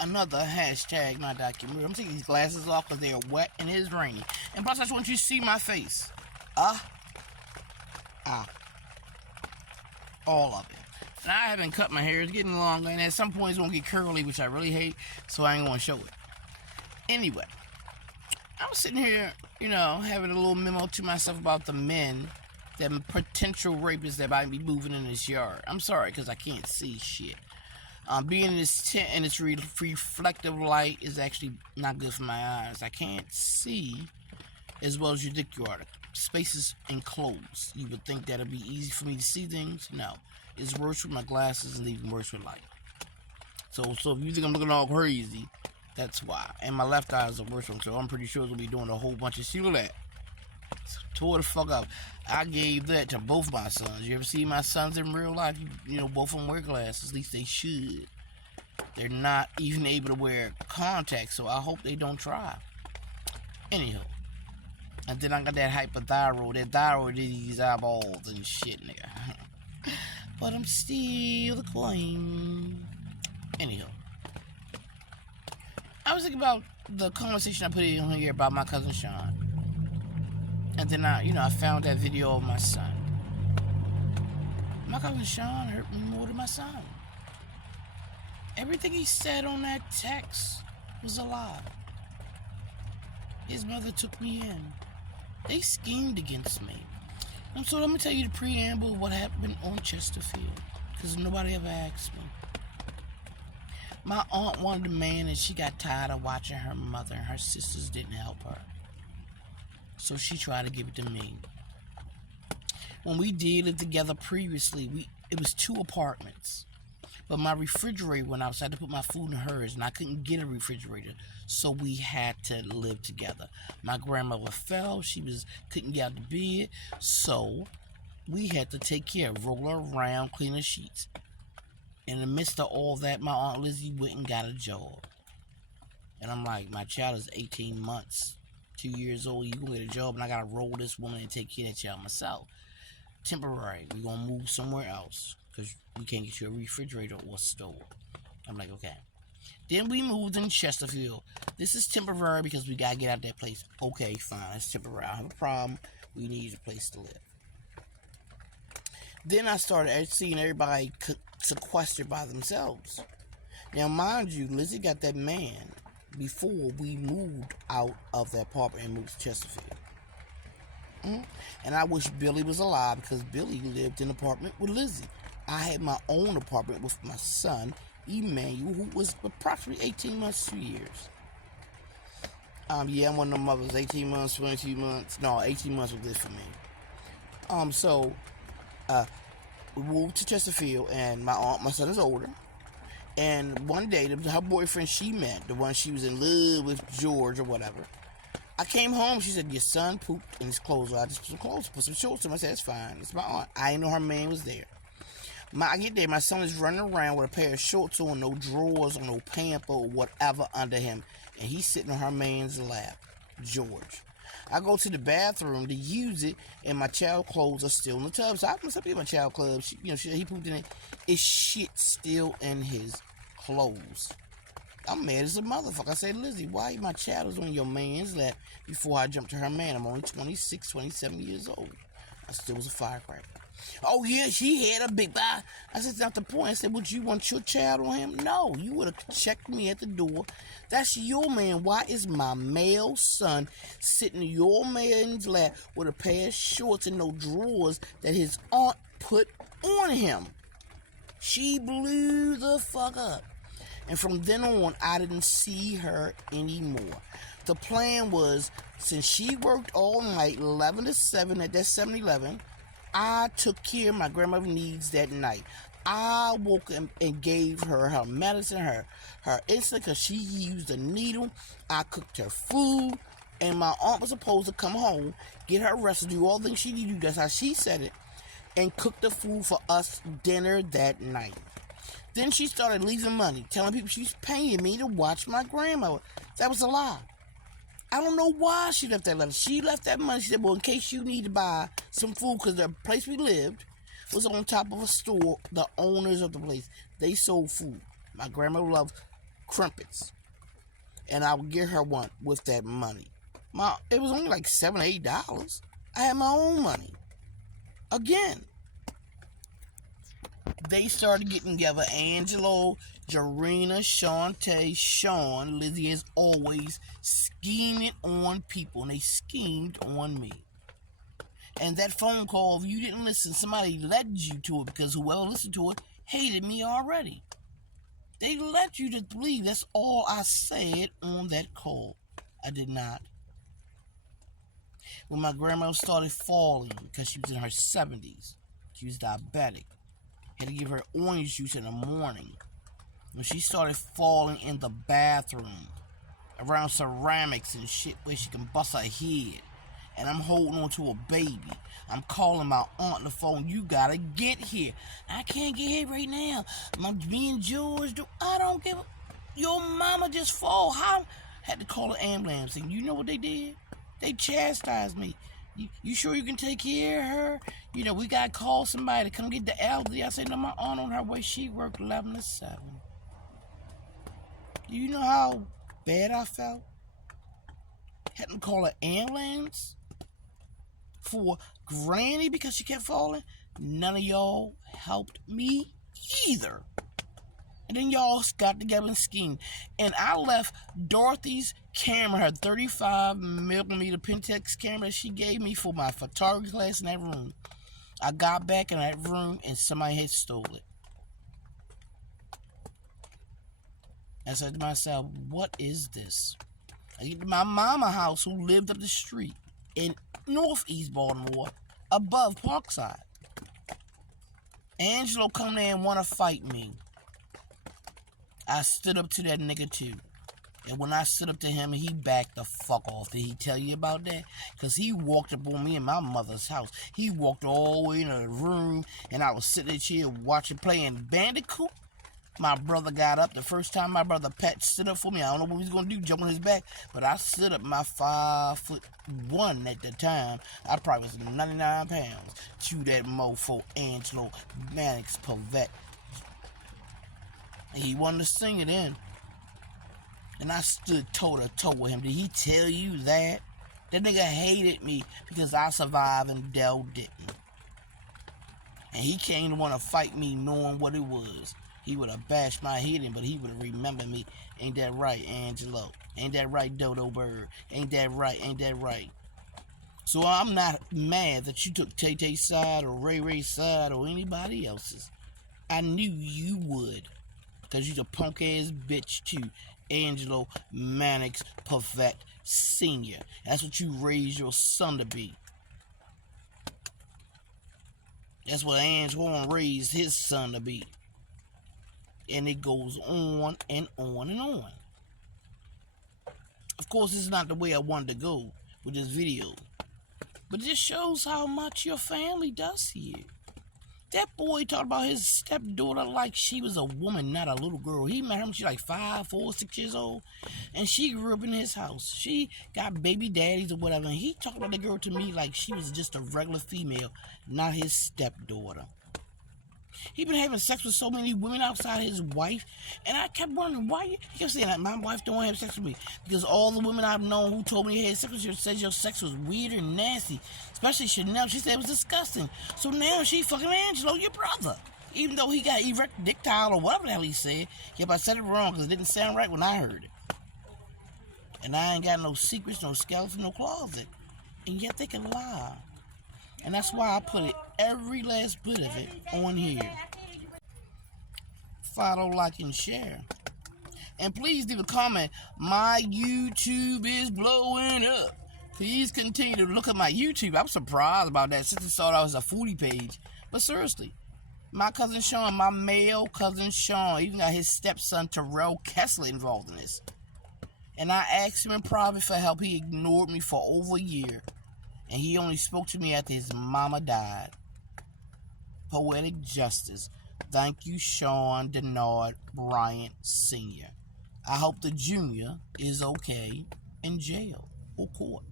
another hashtag not documentary. I'm taking these glasses off because they are wet and it's rainy. And plus, I just want you to see my face. All of it. And I haven't cut my hair. It's getting longer, and at some point it's going to get curly, which I really hate, so I ain't going to show it. Anyway, I was sitting here, having a little memo to myself about the men, the potential rapists that might be moving in this yard. I'm sorry, because I can't see shit. Being in this tent and its reflective light is actually not good for my eyes. I can't see as well as you think you are. The space is enclosed. You would think that it'd be easy for me to see things. No. It's worse with my glasses and even worse with light. So if you think I'm looking all crazy, that's why. And my left eye is the worst one, so I'm pretty sure it's going to be doing a whole bunch of shit of that. So, tore the fuck up. I gave that to both my sons. You ever see my sons in real life? Both of them wear glasses. At least they should. They're not even able to wear contacts, so I hope they don't try. Anyhow. And then I got that hypothyroid. That thyroid is these eyeballs and shit, nigga. But I'm still the queen. Anyhow. I was thinking about the conversation I put in here about my cousin Sean. And then I found that video of my son. My cousin Sean hurt me more than my son. Everything he said on that text was a lie. His mother took me in. They schemed against me. And so let me tell you the preamble of what happened on Chesterfield. Because nobody ever asked me. My aunt wanted a man and she got tired of watching her mother and her sisters didn't help her. So she tried to give it to me. When we did live together previously, it was 2 apartments. But my refrigerator went out, so I had to put my food in hers, and I couldn't get a refrigerator, so we had to live together. My grandmother fell, couldn't get out of bed, so we had to take care of roll her around, clean her sheets. In the midst of all that, my Aunt Lizzie went and got a job. And I'm like, my child is 18 months, 2 years old, you gonna get a job, and I gotta roll this woman and take care of that child myself. Temporary, we're gonna move somewhere else. Because we can't get you a refrigerator or a stove. I'm like, okay. Then we moved in Chesterfield. This is temporary because we got to get out of that place. Okay, fine. It's temporary. I don't have a problem. We need a place to live. Then I started seeing everybody sequestered by themselves. Now, mind you, Lizzie got that man before we moved out of that apartment and moved to Chesterfield. And I wish Billy was alive because Billy lived in an apartment with Lizzie. I had my own apartment with my son, Emmanuel, who was approximately 18 months, 2 years. I'm one of them mothers, 18 months, 22 months. No, 18 months was good for me. So, we moved to Chesterfield, and my son is older. And one day, her boyfriend she met, the one she was in love with, George or whatever. I came home, she said, your son pooped in his clothes. I just put some clothes, put some shorts on him. I said, it's fine, it's my aunt. I didn't know her man was there. I get there, my son is running around with a pair of shorts on, no drawers or no pamper or whatever under him. And he's sitting on her man's lap, George. I go to the bathroom to use it, and my child clothes are still in the tub. So I must be my child clothes. He pooped in it. It's shit still in his clothes. I'm mad as a motherfucker. I said, Lizzie, why my child was on your man's lap before I jumped to her man? I'm only 26, 27 years old. I still was a firecracker. Oh, yeah, she had a big buy. I said, that's not the point. I said, would you want your child on him? No, you would have checked me at the door. That's your man. Why is my male son sitting in your man's lap with a pair of shorts and no drawers that his aunt put on him? She blew the fuck up. And from then on, I didn't see her anymore. The plan was, since she worked all night, 11 to 7 at that 7-Eleven, I took care of my grandmother's needs that night. I woke up and gave her medicine, her insulin, because she used a needle. I cooked her food, and my aunt was supposed to come home, get her rest, do all the things she needed to do. That's how she said it, and cook the food for us dinner that night. Then she started leaving money, telling people she's paying me to watch my grandmother. That was a lie. I don't know why she left that letter. She left that money. She said, well, in case you need to buy some food, because the place we lived was on top of a store. The owners of the place, they sold food. My grandmother loved crimpets. And I would get her one with that money. It was only like $7 or $8. I had my own money. Again, they started getting together. Angelo, Jarena, Shantae, Sean, Lizzie, as always, scheming on people. And they schemed on me. And that phone call, if you didn't listen, somebody led you to it, because whoever listened to it hated me already. They led you to believe that's all I said on that call. I did not. When my grandmother started falling, because she was in her 70s, she was diabetic, had to give her orange juice in the morning. When she started falling in the bathroom, around ceramics and shit where she can bust her head, and I'm holding on to a baby, I'm calling my aunt on the phone, you gotta get here. I can't get here right now. Me and George, I don't give a... Your mama just fall. How? Had to call an ambulance. And you know what they did? They chastised me. You sure you can take care of her? You know, we gotta call somebody to come get the elderly. I said, no, my aunt on her way. She worked 11 to 7. You know how bad I felt? Had to call an ambulance for Granny because she kept falling. None of y'all helped me either. And then y'all got together and schemed. And I left Dorothy's camera, her 35mm Pentax camera she gave me for my photography class in that room. I got back in that room and somebody had stole it. I said to myself, what is this? I get to my mama house who lived up the street in Northeast Baltimore, above Parkside. Angelo come there and want to fight me. I stood up to that nigga too. And when I stood up to him, he backed the fuck off. Did he tell you about that? Because he walked up on me in my mother's house. He walked all the way into the room, and I was sitting there chair watching, playing Bandicoot. My brother got up. The first time my brother Pat stood up for me, I don't know what he was going to do, jump on his back, but I stood up. My 5'1" at the time, I probably was 99 pounds, to that mofo Angelo Mannix Pavette. And he wanted to sing it in. And I stood toe-to-toe with him. Did he tell you that? That nigga hated me because I survived and Dell didn't. And he came to want to fight me knowing what it was. He would have bashed my head in, but he would have remembered me. Ain't that right, Angelo? Ain't that right, Dodo Bird? Ain't that right? Ain't that right? So I'm not mad that you took Tay-Tay's side or Ray Ray's side or anybody else's. I knew you would. Because you're a punk-ass bitch, too. Angelo Mannix Pavette Sr. That's what you raised your son to be. That's what Angelo raised his son to be. And it goes on and on and on. Of course, this is not the way I wanted to go with this video. But this shows how much your family does see you. That boy talked about his stepdaughter like she was a woman, not a little girl. He met her when she was like 5, 4, 6 years old. And she grew up in his house. She got baby daddies or whatever. And he talked about the girl to me like she was just a regular female, not his stepdaughter. He been having sex with so many women outside his wife. And I kept wondering, why he kept saying that my wife don't have sex with me. Because all the women I've known who told me they had sex with you said your sex was weird and nasty. Especially Chanel. She said it was disgusting. So now she fucking Angelo, your brother. Even though he got erectile or whatever the hell he said. Yep, I said it wrong because it didn't sound right when I heard it. And I ain't got no secrets, no skeleton, no closet. And yet they can lie. And that's why I put it, every last bit of it, on here. Follow, like, and share. And please leave a comment. My YouTube is blowing up. Please continue to look at my YouTube. I'm surprised about that since it started out as a foodie page. But seriously, my cousin Sean, my male cousin Sean, even got his stepson Terrell Kessler involved in this. And I asked him in private for help. He ignored me for over a year. And he only spoke to me after his mama died. Poetic justice. Thank you, Sean Denard Bryant Sr. I hope the junior is okay in jail or court.